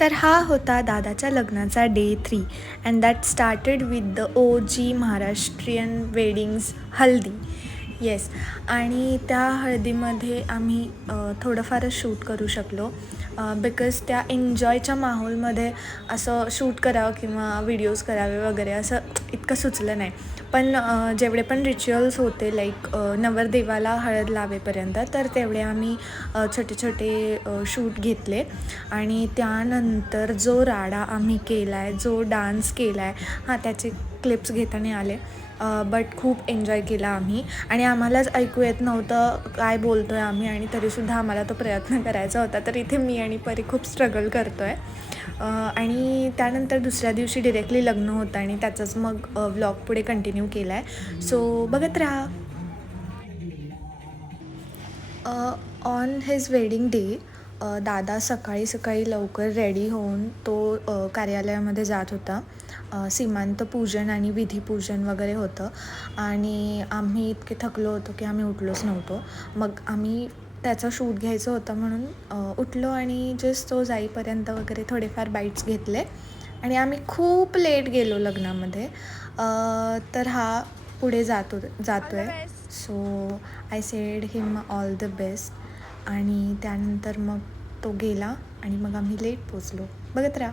तर हा होता दादाच्या लग्नाचा day 3 and that started with the OG Maharashtrian weddings haldi. Yes. आणि त्या हळदीमध्ये आम्ही थोडंफारच शूट करू शकलो बिकॉज त्या एन्जॉयच्या माहोलमध्ये असं शूट करावं किंवा व्हिडिओज करावे वगैरे असं इतकं सुचलं नाही. पण जेवढे पण रिच्युअल्स होते लाईक नवरदेवाला हळद लावेपर्यंत तर तेवढे आम्ही छोटे छोटे शूट घेतले. आणि त्यानंतर जो राडा आम्ही केला आहे, जो डान्स केला आहे, त्याचे क्लिप्स घेताना आले. बट खूप एन्जॉय केला आम्ही आणि आम्हालाच ऐकू येत नव्हतं काय बोलतो आहे आम्ही आणि तरीसुद्धा आम्हाला तो प्रयत्न करायचा होता. तर इथे मी आणि परी खूप स्ट्रगल करतो आहे. आणि त्यानंतर दुसऱ्या दिवशी डिरेक्टली लग्न होतं आणि त्याचाच मग व्लॉग पुढे कंटिन्यू केला आहे. सो बघत राहा. ऑन हिज वेडिंग डे दादा सकाळी सकाळी लवकर रेडी होऊन तो कार्यालयामध्ये जात होता. सीमांतपूजन आणि विधिपूजन वगैरे होतं आणि आम्ही इतके थकलो होतो की आम्ही उठलोच नव्हतो. मग आम्ही त्याचा शूट घ्यायचं होतं म्हणून उठलो आणि जस्ट तो जाईपर्यंत वगैरे थोडेफार बाईट्स घेतले आणि आम्ही खूप लेट गेलो लग्नामध्ये. तर हा पुढे जातो आहे. So I said him all the best आणि त्यानंतर मग तो गेला आणि मग आम्ही लेट पोचलो. बघत राहा.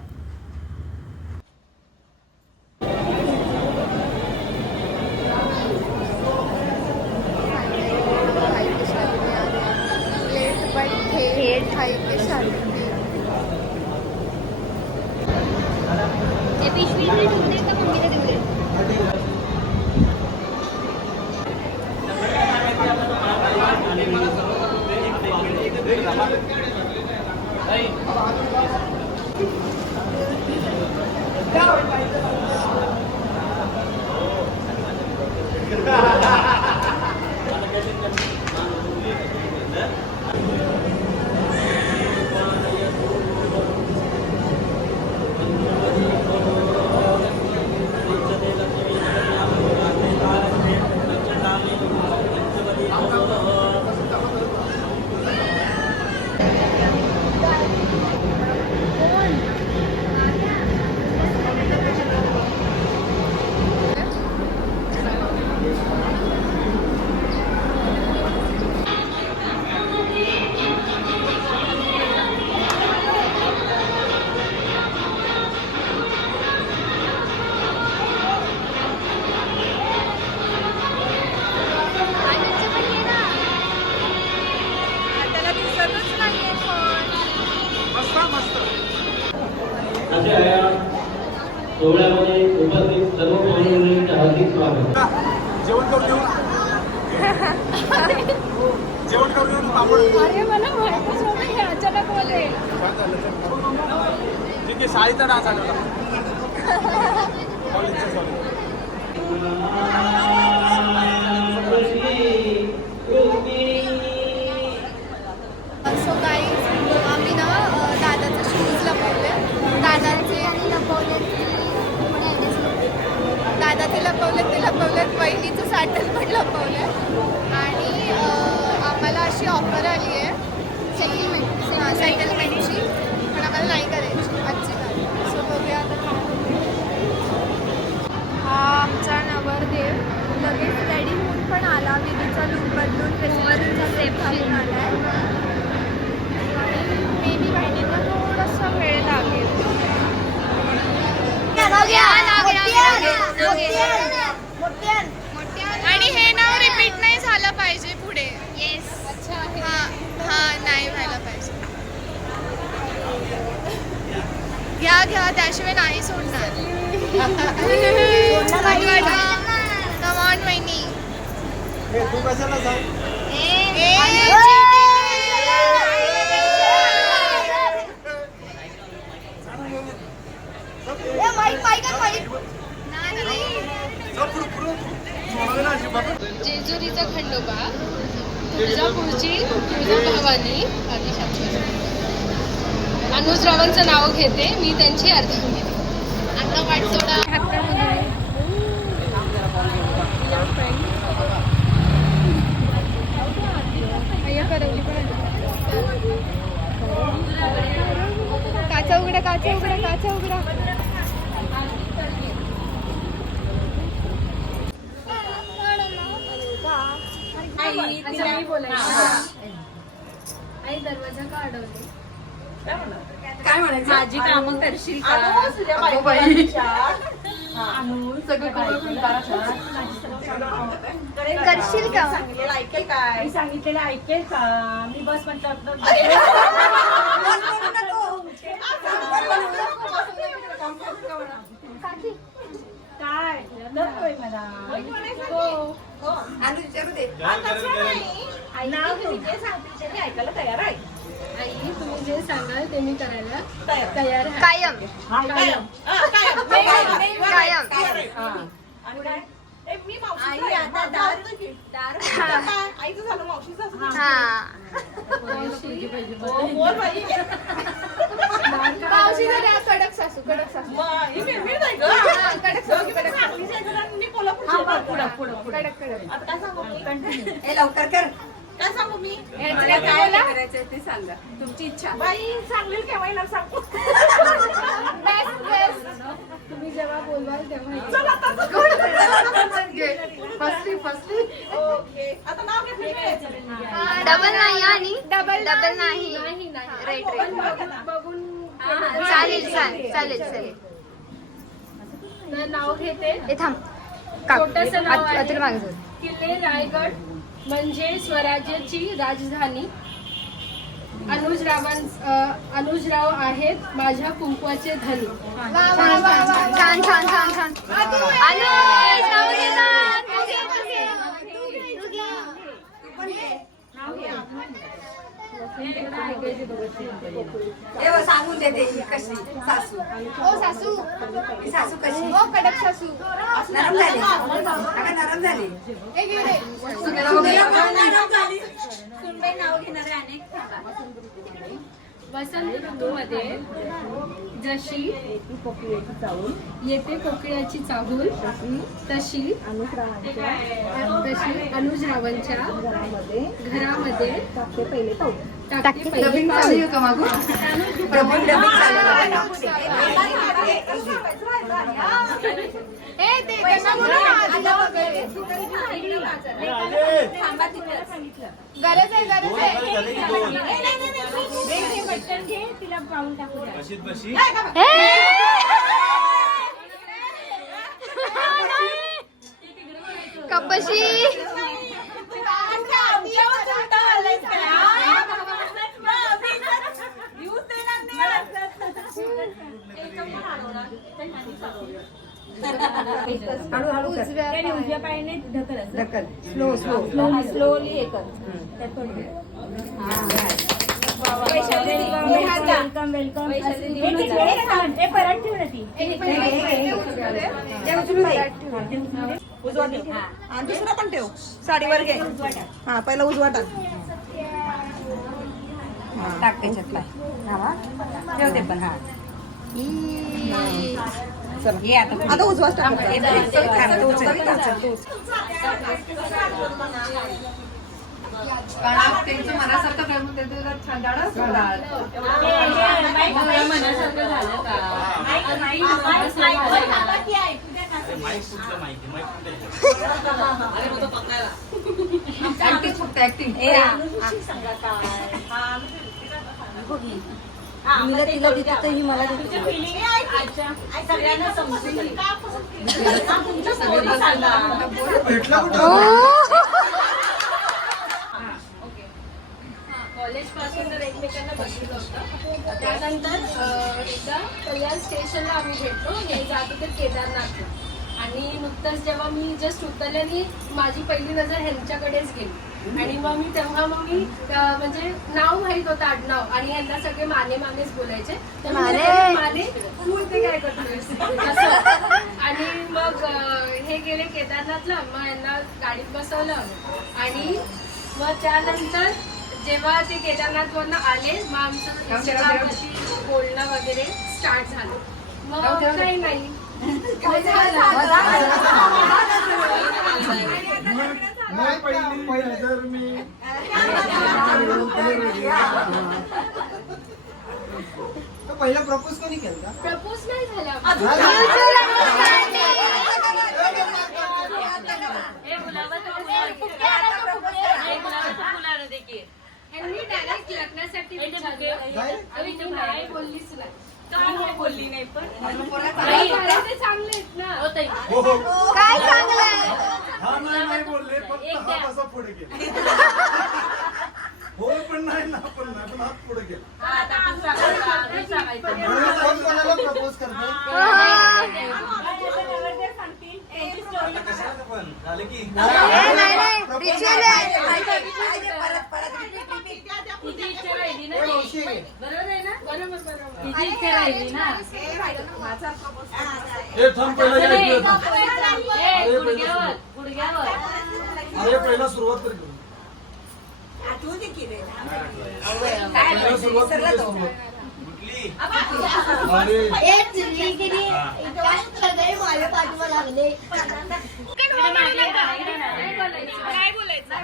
सोहळ्यामध्ये उपस्थित सर्व पाहुण्यांचे हार्दिक स्वागत. जेवण करून येऊ. जेवण करून येऊ. अरे मला माहितीच नव्हतं हे अचानक बोले. तिथे शाळेचा डान्स आलेला. कॉलेजचा सॉरी. सो गाईज आम्ही ना दादाचे शूज लपवले. दादाचे लपवलेत वहिनीचं सॅटल पण लपवलं आणि आम्हाला अशी ऑफर आली आहे सेटलमेंटची, पण आम्हाला नाही करायची आजची तारीख. सो बघूया आता काय. हा आमचा नवरदेव लगेच रेडी होऊन पण आला. विधीचा लूक बदलून फेस्टिवलचा सेफ घालून आला आहे. मे बी बहिणींना थोडासा वेळ लागेल. आणि हे नाव रिपीट नाही झालं पाहिजे पुढे. येस. अच्छा. हां नाही व्हायला पाहिजे. घ्या त्याशिवाय नाही सोडणार. कमॉन वहिनी. तू कशाला सांग. जेजुरीचा खंडोबा, तुळजापूरची तुळजाभवानी, अनुजरावांचं नाव घेते मी, त्यांची अर्धांगिनी. आता वाटसोडा करवली पण काचा उघडा काचा उघडा काचा उघडा. आई दरवाजा का अडवले? काय म्हणायचं माझी कामं करशील का करशील का? ऐकेल काय सांगितलेलं ऐकेल का मी बस काय नकोय मला विचारू दे नाव जे सांगते ते ऐकायला तयार आहे. आई तुम्ही जे सांगाल ते मी करायला तयार आहे. कायम कायम काय मी मावशी आईचं झालं मावशीचं बोल बाई मावशी जरा कडक सासू कडक सासू कडक सासू कडक आता काय सांगू मी लवकर कर काय सांगू मी काय करायचं ते सांगा तुमची इच्छा बाई सांगेल केव्हा ना सांगू बेस्ट बेस्ट तुम्ही जेव्हा बोलवाल तेव्हा फसली ओके आता नाव घे डबल नाही आणि डबल नाही राईट बघून चालेल नाव घेते छोटंसं नाव आहे. किल्ले रायगड म्हणजे स्वराज्याची राजधानी. अनुजराव आहेत माझ्या कुंकवाचे धनी. छान सांगून देते कशी सासू ओ सासू सासू कशी ओ कडक सासू नरम झाली नरम झाली नाव घेणारे अनेक वसंत ऋतूमध्ये जशी येते कोकिळ्याची चाहूल तशी अनुजरावांच्या घरामध्ये टाकते पहिले पाऊल. गरज आहे तिला पाऊल टाकू कपशी उजव्या पायाने ढकल स्लोली हे कर वेलकम परत ठेव ना ती दुसरा पण ठेव साडीवर घे हा पहिला उजवा टाक त्याच्यातला ठेवते पण हा आता उजवाच त्यांचं मनासारखं काय म्हणते ते छान मनासारखं झालं का फक्त ऍक्टिंग तिला देते ही मला कॉलेज पासून तर एकमेकांना बघितलं होतं. त्यानंतर एकदा कल्याण स्टेशनला आम्ही भेटलो. हे जात होते केदारनाथला आणि नुकतंच जेव्हा मी जस्ट उतरल्याने माझी पहिली नजर ह्यांच्याकडेच गेली आणि मग मी म्हणजे नाव माहीत होतं आडनाव आणि ह्यांना सगळे मानेच बोलायचे माने तू इथे काय करतो आणि मग हे गेले केदारनाथला. मग यांना गाडीत बसवलं आणि मग त्यानंतर जेव्हा ते केदारनाथवरनं आले मग आमचं इंस्टाग्रामवरती बोलणं वगैरे स्टार्ट झालं. मग काही नाही पहिला प्रपोज कोणी केलं प्रपोज नाही झाला यांनी डायरेक्ट लग्नासाठी विचारलं नाही बोललीच नाही बोलली नाही पण ते चांगले आहेत ना काय चांगलंय हा नाही बोलले फक्त हात असा पुढे गेला हो पण नाही ना पण नाही पण हात पुढे गेला कोणाला प्रपोज करतो पण झाले की तुझी इच्छा राहिली ना बरोबर आहे ना बरोबर तुझी इच्छा राहिली ना हे थांब पहिला गुडघ्यावर गुडघ्यावर अरे पहिला सुरुवात तर करू पहिला सुरुवात करू अरे माझ्या पाठीवर लागले काय बोलायचं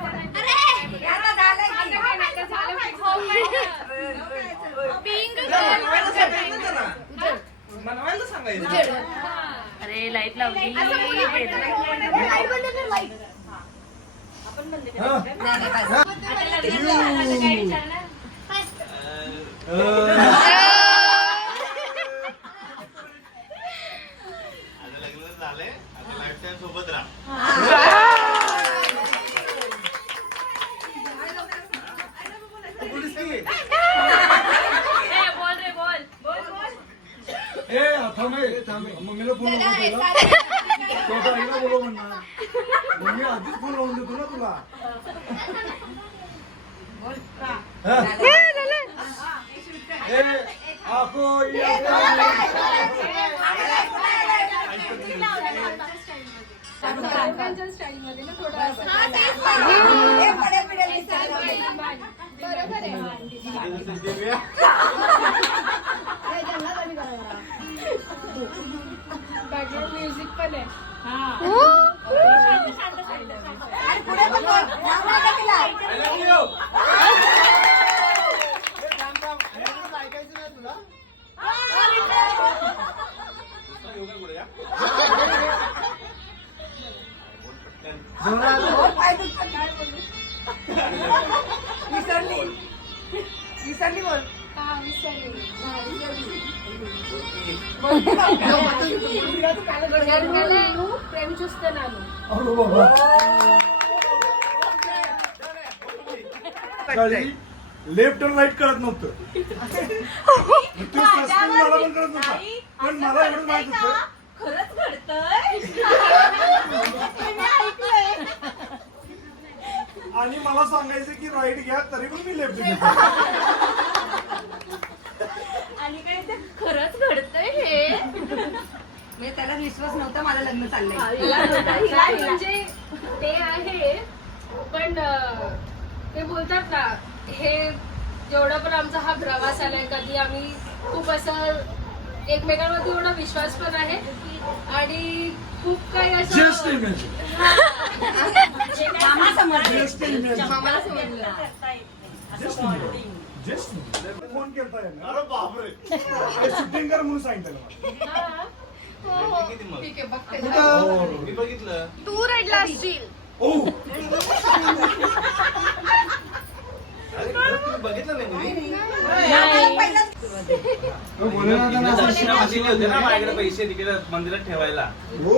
मनवायला सांगायचं अरे लाईट लावली काय विचारणार सोबत राहा ए थांबे मम्मीला फोन आईला बोलव म्हणणार मम्मी आधीच फोन लावून देतो ना तुला ए आको स्टाईलमध्ये ना थोडं बरोबर आहे बॅकग्राऊंड म्युझिक पण आहे ऐकायचं नाही तुला विसरली बोल हा विसरली प्रेम चुस्त नानू अरे बाबा लेफ्ट आणि राईट करत नव्हतं तू सस्पेंड मला पण करत नव्हता पण मला एवढं माहित होतं खरंच घडतंय आणि मला सांगायचं की राईट घ्या तरी पण मी लेफ्ट घेतो आणि काय ते खरंच घडतंय हे म्हणजे त्याला विश्वास नव्हता माझं लग्न चाललंय म्हणजे ते आहे पण ते बोलतात ना हे जेवढा पण आमचा हा प्रवास आलाय कधी आम्ही खूप असं एकमेकांवरती एवढा विश्वास पण आहे आणि खूप काही जस्ट असं इमेजिन मामा समजले जस्ट इमेजिन मामाला समजलं जस्ट फोन केलता याने अरे बापरे शूटिंग कर म्हणून सांगितलं मला ठीक आहे बघते मी बघितलं तू रडला असशील ओ बघितलं नाही बोलायला होते ना माझ्याकडे पैसे तिकडे मंदिरात ठेवायला हो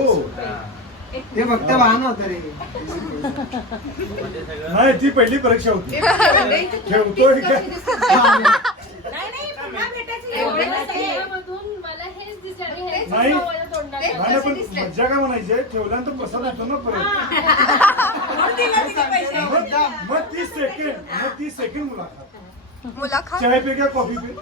ते फक्त वाहन होतं रे नाही ती पहिली परीक्षा होती ठेवतोय काय मधून मला हेच दिसलं आणि हेच नाही. दिसलं माझ्या तोंडात. नाही पण मज्जा काय म्हणायचे ठेवल्यानंतर प्रसाद येतो ना परत मग 30 सेकंड मुलाखत चाय पे क्या कॉफी पे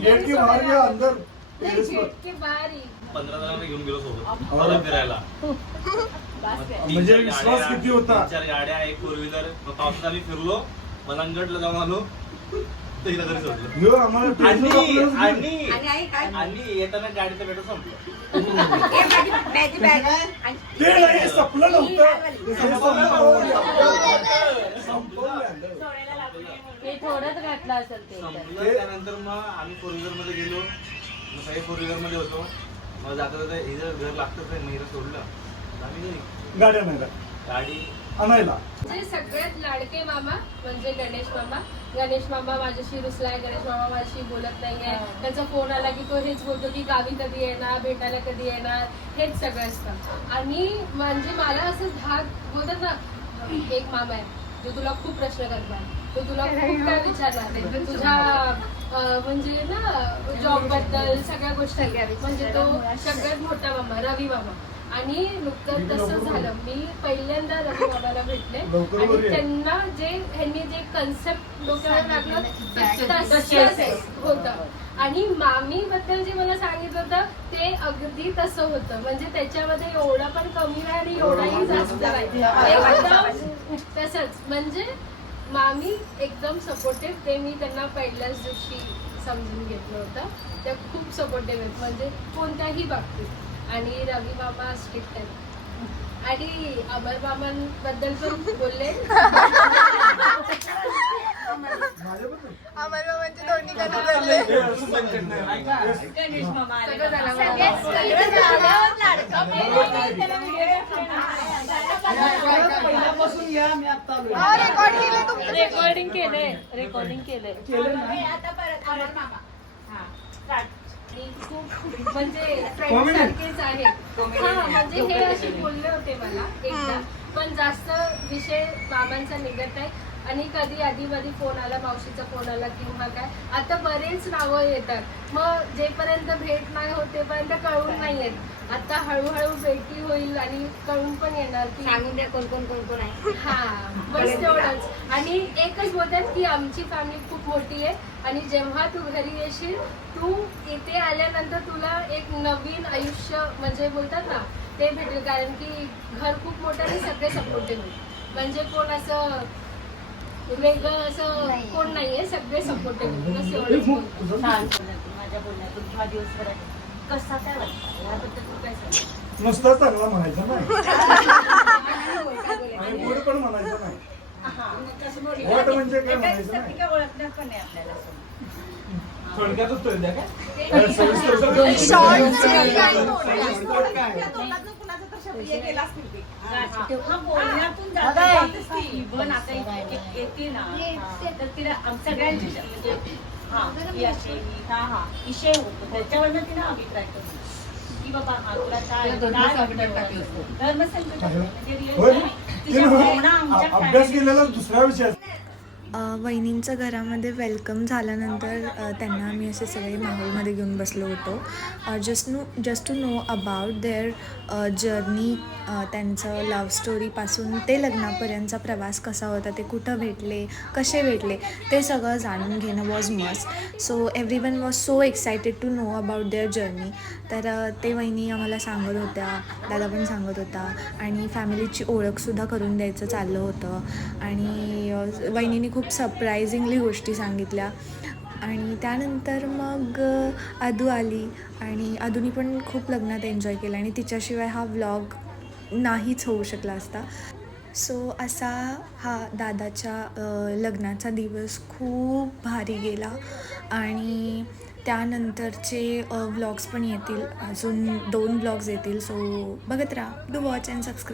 गेट के बाहर या अंदर टेरेस पर. गेट के बाहर ही. 15 जणांना घेऊन गेलो सोबत मला फिरायला म्हणजे विश्वास किती होता 4 गाड्या एक 4 व्हीलर पावसात आम्ही फिरलो मलंगडला जाऊन आलो तिला तरी सोडलं ह्यो आम्हाला टेन्शन आपल्यालाच नाही. आणि आई काय आणि येताना गाडीचं पेट्रोल संपलं माझी बॅग ते नाही संपलं नव्हतं हे संपवलं. संपवलं. हे थोडंच घातलं असेल ते तर. संपलं त्यानंतर मग आम्ही 4 व्हीलर मध्ये गेलो, मग सगळे 4 व्हीलर मध्ये होतो. मग जाता जाता हिचं घर लागतं ते हिला सोडलं, आम्ही घरी गाड्या नाही गाडी आणायला. म्हणजे सगळ्यात लाडके मामा म्हणजे गणेश मामा. गणेश मामा माझ्याशी रुसलाय, गणेश मामा माझ्याशी बोलत नाहीये. त्याचा फोन आला की तो हेच बोलतो की गावी कधी येणार, भेटायला कधी येणार, हेच सगळं असतं. आणि म्हणजे मला असं धाक बोलतात ना, एक मामा आहे जो तुला खूप प्रश्न करणार, तो तुला खूप काय विचारणार तुझ्या म्हणजे ना जॉब बद्दल सगळ्या गोष्टी. म्हणजे तो सगळ्यात मोठा मामा रवी मामा. आणि नुकतंच तसं झालं, मी पहिल्यांदा रवी मामाला भेटले आणि त्यांना ह्यांनी जे कन्सेप्ट डोक्यावर टाकलं तसंच होतं. आणि मामी बद्दल जे मला सांगितलं होतं ते अगदी तसं होतं. म्हणजे त्याच्यामध्ये एवढा पण कमी नाही आणि एवढाही जास्त नाही, एकदम तसंच. म्हणजे मामी एकदम सपोर्टिव्ह. ते मी त्यांना पहिल्याच दिवशी समजून घेतलं होतं. त्या खूप सपोर्टिव्ह आहेत म्हणजे कोणत्याही बाबतीत. आणि रवी मामा स्ट्रिक्ट आहेत. आणि अमर मामांबद्दल पण बोलले. आम्हाला म्हणजे दोन्ही कडे गणेश मामा आले. सगळं झालं. पहिल्यापासून या, मी आता आलोय. रेकॉर्डिंग केलंय. आता परत अमर मामा. हा, start. आणि खूप म्हणजे फ्रेंड सारखेच आहेत. हा म्हणजे हे असे बोलले होते मला एकदा, पण जास्त विषय मामांचा निघत आहे. आणि कधी आधीमध्ये फोन आला, मावशीचा फोन आला किंवा काय, आता बरेच नावं येतात. मग जेपर्यंत भेट नाही होत तेपर्यंत कळून नाही येत. आता हळूहळू भेटी होईल आणि कळून पण येणार की सांगून द्या कोण कोण कोण कोण आहे. हा बस तेवढंच. आणि एकच बोलतात की आमची फॅमिली खूप मोठी आहे आणि जेव्हा तू घरी येशील, तू इथे आल्यानंतर तुला एक नवीन आयुष्य म्हणजे बोलतात ना ते भेटेल. कारण की घर खूप मोठं आणि सगळे सपोर्टिव्ह होईल. म्हणजे कोण असं वेगळं असं कोण नाहीये, सगळे सपोर्टिव्ह. बस एवढंच बोलतो. माझ्या बोलण्यातून किंवा दिवसभरात कसा काय वाटतं याबद्दल तू काय सांग. नुसता चांगला म्हणायचा नाही आणि गोड पण म्हणायचं नाही. वाट म्हणजे काय म्हणायचं नाही. ओळखणार पण नाही आपल्याला. थोडक्यातच तो द्या काय सविस्तर बोलण्यातून आता येते ना तर तिला सगळ्यांची म्हणजे विषय होतो त्याच्यावरनं तिला अभिप्राय करतो की बाबा हा तुला काय धर्मसंकट म्हणजे अभ्यास केलेला दुसरा विषय. वहिनींचं घरामध्ये वेलकम झाल्यानंतर त्यांना आम्ही असे सगळे माहोलमध्ये घेऊन बसलो होतो. Just to know about their journey. त्यांचं लव्ह स्टोरीपासून ते लग्नापर्यंतचा प्रवास कसा होता, ते कुठं भेटले, कसे भेटले, ते सगळं जाणून घेणं was must. So everyone was so excited to know about their journey. तर ते वहिनी आम्हाला सांगत होत्या, दादा पण सांगत होता आणि फॅमिलीची ओळखसुद्धा करून द्यायचं चाललं होतं. आणि वहिनीने खूप सरप्रायझिंगली गोष्टी सांगितल्या. आणि त्यानंतर मग अदू आली आणि अदूनी पण खूप लग्नात एन्जॉय केलं आणि तिच्याशिवाय हा व्लॉग नाहीच होऊ शकला असता. सो असा हा दादाच्या लग्नाचा दिवस खूप भारी गेला. आणि त्यानंतरचे व्लॉग्स पण येतील, अजून 2 व्लॉग्स येतील. सो बघत राहा, डू वॉच अँड सबस्क्राईब.